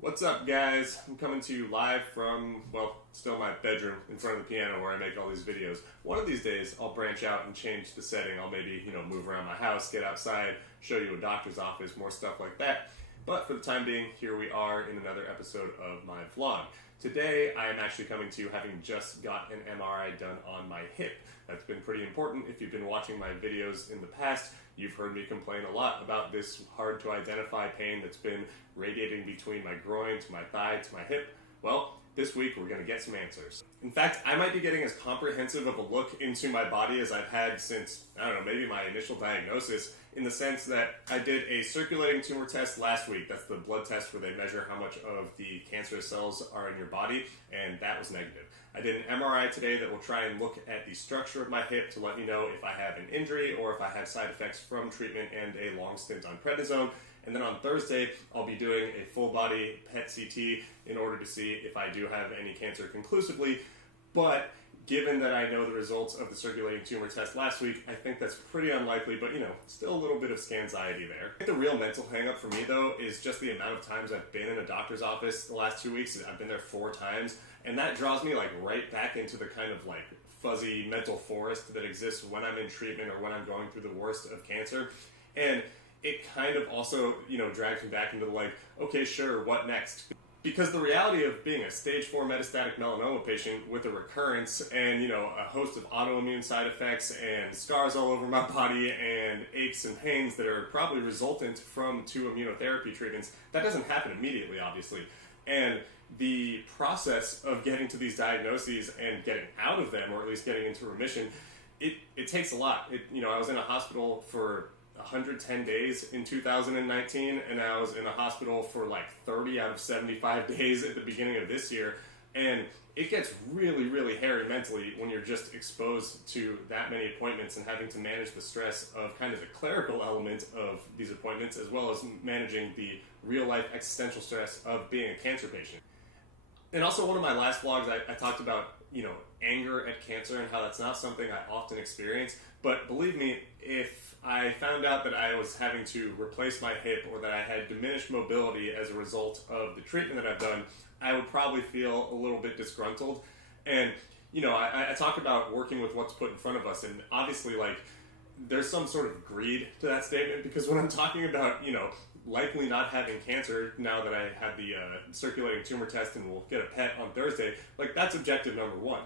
What's up, guys? I'm coming to you live from, well, still my bedroom in front of the piano where I make all these videos. One of these days, I'll branch out and change the setting. I'll maybe, move around my house, get outside, show you a doctor's office, more stuff like that. But for the time being, here we are in another episode of my vlog. Today, I am actually coming to you having just got an MRI done on my hip. That's been pretty important. If you've been watching my videos in the past, you've heard me complain a lot about this hard to identify pain that's been radiating between my groin to my thigh to my hip. Well, this week we're going to get some answers. In fact, I might be getting as comprehensive of a look into my body as I've had since, maybe my initial diagnosis, in the sense that I did a circulating tumor test last week. That's the blood test where they measure how much of the cancerous cells are in your body, and that was negative. I did an MRI today that will try and look at the structure of my hip to let me know if I have an injury or if I have side effects from treatment and a long stint on prednisone. And then on Thursday, I'll be doing a full body PET CT in order to see if I do have any cancer conclusively. But given that I know the results of the circulating tumor test last week, I think that's pretty unlikely, but still a little bit of scanxiety there. I think the real mental hangup for me though is just the amount of times I've been in a doctor's office the last 2 weeks. I've been there 4 times, and that draws me right back into the kind of fuzzy mental forest that exists when I'm in treatment or when I'm going through the worst of cancer. And it kind of also, drags me back into okay, sure, what next? Because the reality of being a stage 4 metastatic melanoma patient with a recurrence and, a host of autoimmune side effects and scars all over my body and aches and pains that are probably resultant from 2 immunotherapy treatments, that doesn't happen immediately, obviously. And the process of getting to these diagnoses and getting out of them, or at least getting into remission, it takes a lot. I was in a hospital for 110 days in 2019, and I was in a hospital for 30 out of 75 days at the beginning of this year, and it gets really, really hairy mentally when you're just exposed to that many appointments and having to manage the stress of kind of the clerical element of these appointments, as well as managing the real-life existential stress of being a cancer patient. And also, one of my last vlogs, I talked about, anger at cancer and how that's not something I often experience. But believe me, if I found out that I was having to replace my hip or that I had diminished mobility as a result of the treatment that I've done, I would probably feel a little bit disgruntled. And, I talk about working with what's put in front of us, and obviously, there's some sort of greed to that statement, because when I'm talking about, likely not having cancer now that I had the circulating tumor test and will get a PET on Thursday, that's objective number one.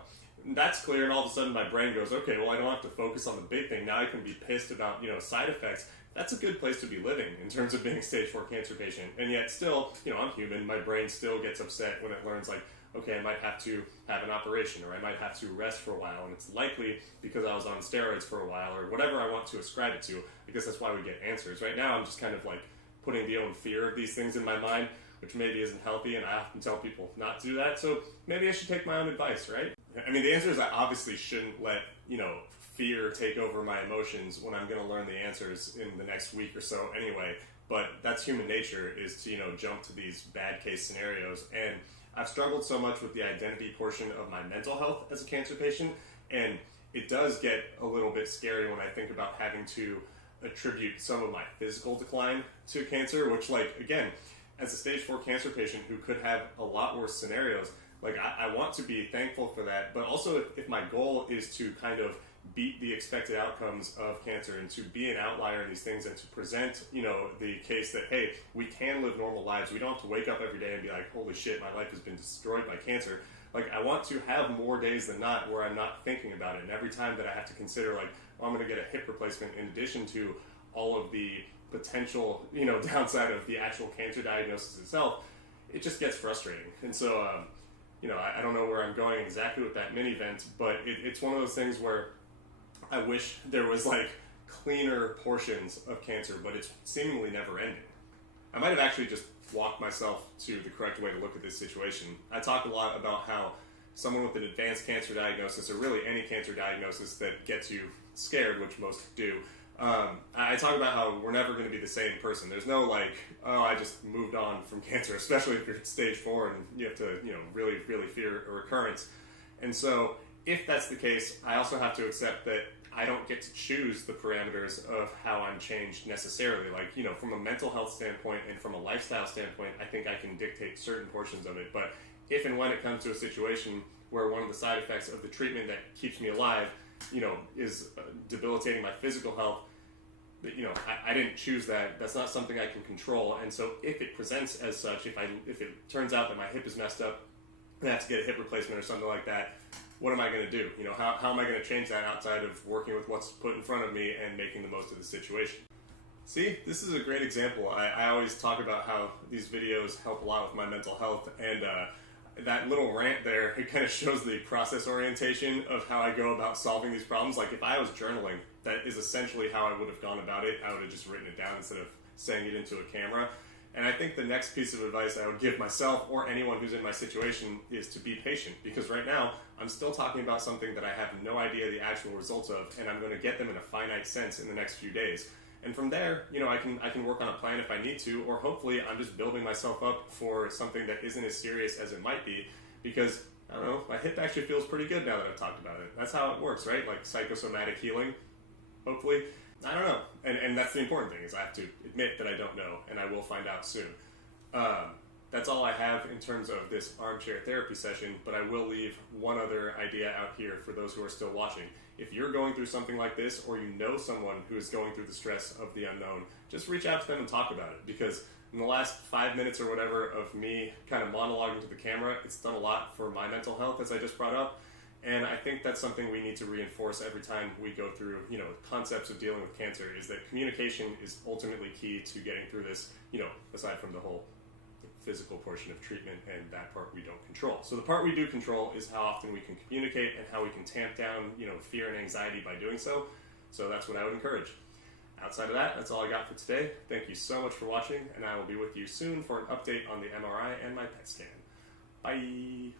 That's clear, and all of a sudden my brain goes, okay, well, I don't have to focus on the big thing. Now I can be pissed about, side effects. That's a good place to be living in terms of being a stage 4 cancer patient. And yet still, I'm human. My brain still gets upset when it learns, okay, I might have to have an operation, or I might have to rest for a while, and it's likely because I was on steroids for a while, or whatever I want to ascribe it to, because that's why we get answers. Right now, I'm just kind of putting the own fear of these things in my mind, which maybe isn't healthy, and I often tell people not to do that, so maybe I should take my own advice, right? The answer is I obviously shouldn't let, fear take over my emotions when I'm going to learn the answers in the next week or so anyway, but that's human nature, is to, jump to these bad case scenarios. And I've struggled so much with the identity portion of my mental health as a cancer patient, and it does get a little bit scary when I think about having to attribute some of my physical decline to cancer, which, again, as a stage 4 cancer patient who could have a lot worse scenarios, I want to be thankful for that, but also if my goal is to kind of beat the expected outcomes of cancer and to be an outlier in these things and to present, the case that, hey, we can live normal lives. We don't have to wake up every day and be like, holy shit, my life has been destroyed by cancer. I want to have more days than not where I'm not thinking about it. And every time that I have to consider, I'm going to get a hip replacement in addition to all of the potential, downside of the actual cancer diagnosis itself, it just gets frustrating. And so, I don't know where I'm going exactly with that mini vent, but it's one of those things where I wish there was cleaner portions of cancer, but it's seemingly never ending. I might have actually just walked myself to the correct way to look at this situation. I talk a lot about how someone with an advanced cancer diagnosis, or really any cancer diagnosis that gets you scared, which most do, I talk about how we're never going to be the same person. There's no I just moved on from cancer, especially if you're at stage 4 and you have to, really, really fear a recurrence. And so if that's the case, I also have to accept that I don't get to choose the parameters of how I'm changed necessarily. Like, from a mental health standpoint and from a lifestyle standpoint, I think I can dictate certain portions of it. But if and when it comes to a situation where one of the side effects of the treatment that keeps me alive, is debilitating my physical health, I didn't choose that. That's not something I can control. And so if it presents as such, if it turns out that my hip is messed up, I have to get a hip replacement or something like that, what am I going to do? How am I going to change that outside of working with what's put in front of me and making the most of the situation? See, this is a great example. I always talk about how these videos help a lot with my mental health, and that little rant there, it kind of shows the process orientation of how I go about solving these problems. Like, if I was journaling, that is essentially how I would have gone about it. I would have just written it down instead of saying it into a camera. And I think the next piece of advice I would give myself or anyone who's in my situation is to be patient, because right now I'm still talking about something that I have no idea the actual results of, and I'm going to get them in a finite sense in the next few days. And from there, I can work on a plan if I need to, or hopefully I'm just building myself up for something that isn't as serious as it might be, because, I don't know, my hip actually feels pretty good now that I've talked about it. That's how it works, right? Like psychosomatic healing, hopefully. I don't know. And that's the important thing, is I have to admit that I don't know, and I will find out soon. That's all I have in terms of this armchair therapy session, but I will leave one other idea out here for those who are still watching. If you're going through something like this, or you know someone who is going through the stress of the unknown, just reach out to them and talk about it, because in the last 5 minutes or whatever of me kind of monologuing to the camera, it's done a lot for my mental health, as I just brought up. And I think that's something we need to reinforce every time we go through, concepts of dealing with cancer, is that communication is ultimately key to getting through this, aside from the whole physical portion of treatment, and that part we don't control. So the part we do control is how often we can communicate and how we can tamp down, fear and anxiety by doing so. So that's what I would encourage. Outside of that, that's all I got for today. Thank you so much for watching, and I will be with you soon for an update on the MRI and my PET scan. Bye!